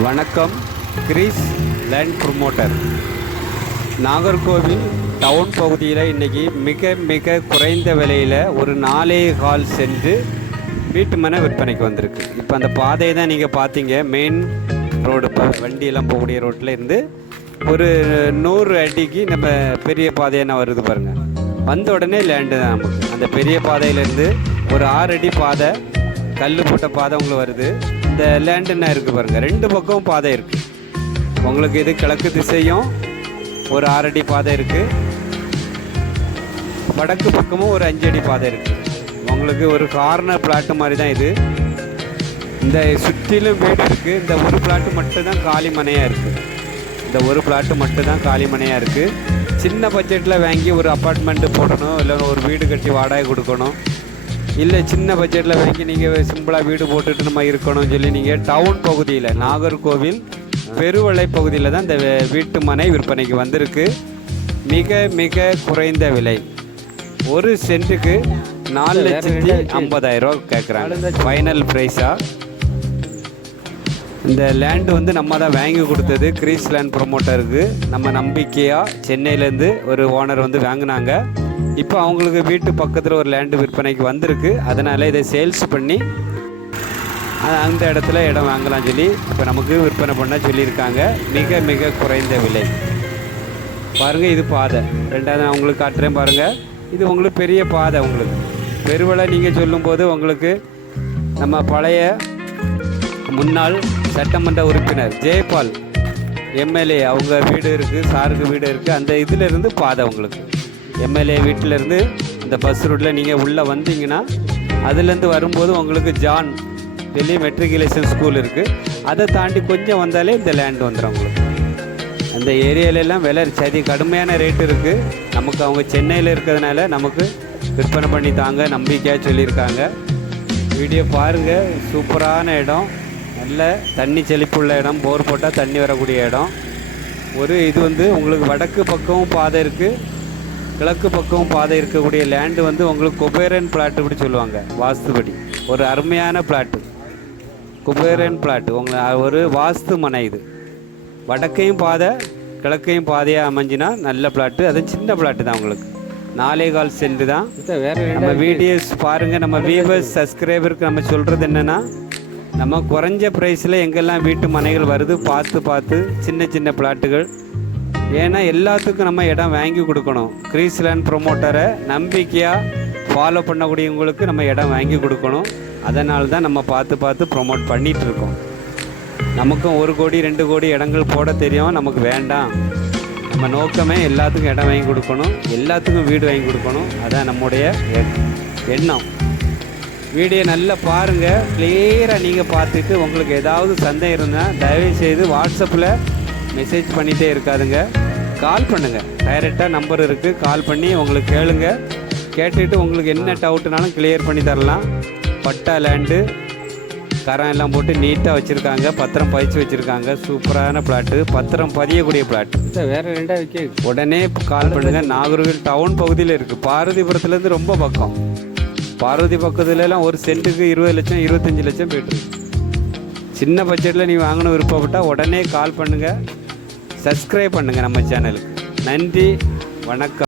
வணக்கம் grease land promoter. Nagercoil town பகுதியில் இன்றைக்கி மிக மிக குறைந்த விலையில் ஒரு நாலே கால் சென்று வீட்டு மனை விற்பனைக்கு வந்திருக்கு. இப்போ அந்த பாதையை தான் நீங்கள் பார்த்தீங்க. மெயின் ரோடு இப்போ வண்டியெல்லாம் போகக்கூடிய ரோட்டில் இருந்து ஒரு நூறு அடிக்கு நம்ம பெரிய பாதையான வருது பாருங்கள் வந்த உடனே லேண்டு தான் நமக்கு. அந்த பெரிய பாதையிலேருந்து ஒரு ஆறு அடி பாதை கல் போட்ட பாதை உங்களுக்கு வருது. இந்த லேண்ட் இருக்குது பாருங்கள் ரெண்டு பக்கமும் பாதை இருக்குது உங்களுக்கு இது கிழக்கு திசையும் ஒரு ஆறடி பாதை இருக்குது வடக்கு பக்கமும் ஒரு அஞ்சடி பாதை இருக்குது உங்களுக்கு ஒரு கார்னர் பிளாட்டு மாதிரி தான் இது. இந்த சுற்றிலும் வீடு இருக்குது இந்த ஒரு பிளாட்டு மட்டும்தான் காலி மனையாக இருக்குது இந்த ஒரு பிளாட்டு மட்டும்தான் காலி மனையாக இருக்குது சின்ன பட்ஜெட்டில் வாங்கி ஒரு அப்பார்ட்மெண்ட்டு போடணும். இல்லை ஒரு வீடு கட்டி வாடகை கொடுக்கணும். இல்லை சின்ன பட்ஜெட்டில் வாங்கி நீங்கள் சிம்பிளாக வீடு போட்டுட்டு நம்ம இருக்கணும்னு சொல்லி நீங்கள் டவுன் பகுதியில் நாகர்கோவில் பெருவளை பகுதியில் தான் இந்த வீட்டு மனை விற்பனைக்கு வந்திருக்கு. மிக மிக குறைந்த விலை. ஒரு சென்ட்டுக்கு நாலு லட்சத்தி ஐம்பதாயிரம் ரூபா கேட்குறாங்க ஃபைனல் ப்ரைஸாக இந்த லேண்டு வந்து நம்ம தான் வாங்கி கொடுத்தது. கிரீஸ் லேண்ட் ப்ரொமோட்டருக்கு நம்ம நம்பிக்கையாக சென்னையிலேருந்து ஒரு ஓனர் வந்து வாங்கினாங்க. இப்போ அவங்களுக்கு வீட்டு பக்கத்தில் ஒரு லேண்டு விற்பனைக்கு வந்திருக்கு. அதனால் இதை சேல்ஸ் பண்ணி அந்த இடத்துல இடம் வாங்கலாம் சொல்லி இப்போ நமக்கு விற்பனை பண்ண சொல்லியிருக்காங்க. மிக மிக குறைந்த விலை. பாருங்கள் இது பாதை. ரெண்டாவது நான் உங்களுக்கு காட்டுறேன் பாருங்கள் இது உங்களுக்கு பெரிய பாதை உங்களுக்கு. பெருவளை நீங்கள் சொல்லும்போது உங்களுக்கு நம்ம பழைய முன்னாள் சட்டமன்ற உறுப்பினர் ஜெயபால் எம்எல்ஏ அவங்க வீடு இருக்குது சாருக்கு வீடு இருக்குது அந்த இதிலிருந்து பாதை உங்களுக்கு. எம்எல்ஏ வீட்டிலேருந்து இந்த பஸ் ரூட்டில் நீங்கள் உள்ளே வந்தீங்கன்னா அதுலேருந்து வரும்போது உங்களுக்கு ஜான் டெல்லி மெட்ரிகுலேஷன் ஸ்கூல் இருக்குது அதை தாண்டி கொஞ்சம் வந்தாலே இந்த லேண்ட் வந்துடும் உங்களுக்கு. அந்த ஏரியாலெல்லாம் விலை சதி கடுமையான ரேட் இருக்குது நமக்கு அவங்க சென்னையில் இருக்கிறதுனால நமக்கு விற்பனை பண்ணி தாங்க நம்பிக்கையாக சொல்லியிருக்காங்க. வீடியோ பாருங்கள் சூப்பரான இடம். நல்ல தண்ணி செழிப்புள்ள இடம். போர் போட்டால் தண்ணி வரக்கூடிய இடம். ஒரு இது வந்து உங்களுக்கு வடக்கு பக்கமும் பாதை இருக்குது கிழக்கு பக்கமும் பாதை இருக்கக்கூடிய லேண்டு வந்து உங்களுக்கு குபேரன் பிளாட் இப்படி சொல்லுவாங்க. வாஸ்துபடி. ஒரு அருமையான பிளாட்டு குபேரன் பிளாட் உங்களை ஒரு வாஸ்து மனை இது. வடக்கையும் பாதை கிழக்கையும் பாதையாக அமைஞ்சினா நல்ல பிளாட்டு அது சின்ன பிளாட்டு தான் உங்களுக்கு. நாலே கால் சென்ட் தான். வேற நம்ம வீடியோஸ் பாருங்கள் நம்ம வியூவர்ஸ் சப்ஸ்கிரைபருக்கு நம்ம சொல்கிறது என்னென்னா நம்ம குறைஞ்ச ப்ரைஸில் எங்கெல்லாம் வீட்டு மனைகள் வருது பார்த்து பார்த்து சின்ன சின்ன பிளாட்டுகள் ஏன்னா எல்லாத்துக்கும் நம்ம இடம் வாங்கி கொடுக்கணும். கிரீஸ்லேண்ட் ப்ரொமோட்டரை நம்பிக்கையாக ஃபாலோ பண்ணக்கூடியவங்களுக்கு நம்ம இடம் வாங்கி கொடுக்கணும். அதனால தான் நம்ம பார்த்து பார்த்து ப்ரொமோட் பண்ணிகிட்டு இருக்கோம். நமக்கும் ஒரு கோடி ரெண்டு கோடி இடங்கள் போட தெரியும் நமக்கு வேண்டாம். நம்ம நோக்கமே எல்லாத்துக்கும் இடம் வாங்கி கொடுக்கணும். எல்லாத்துக்கும் வீடு வாங்கி கொடுக்கணும். அதான் நம்முடைய எண்- எண்ணம். வீடியோ நல்லா பாருங்கள் கிளியராக நீங்கள் பார்த்துட்டு உங்களுக்கு ஏதாவது சந்தேகம் இருந்தால் தயவு செய்து வாட்ஸ்அப்பில் மெசேஜ் பண்ணிகிட்டே இருக்காதுங்க. கால் பண்ணுங்கள் டைரெக்டாக நம்பர் இருக்குது கால் பண்ணி உங்களுக்கு கேளுங்க. கேட்டுட்டு உங்களுக்கு என்ன டவுட்னாலும் கிளியர் பண்ணி தரலாம். பட்டா லேண்டு கரம் எல்லாம் போட்டு நீட்டாக வச்சுருக்காங்க. பத்திரம் பதிச்சு வச்சுருக்காங்க. சூப்பரான பிளாட்டு பத்திரம் பதியக்கூடிய பிளாட் வேற ரெண்டா விற்க உடனே கால் பண்ணுங்க. நாகர்கோவில் டவுன் பகுதியில் இருக்குது பாரதிபுரத்துலேருந்து ரொம்ப பக்கம். பார்வதி பக்கத்துல எல்லாம் ஒரு சென்ட்டுக்கு இருபது லட்சம் இருபத்தஞ்சி லட்சம் போயிட்டு சின்ன பட்ஜெட்டில் நீ வாங்கணும் விருப்பப்பட்டால் உடனே கால் பண்ணுங்கள் சப்ஸ்கிரைப் பண்ணுங்கள் நம்ம சேனலுக்கு. நன்றி வணக்கம்.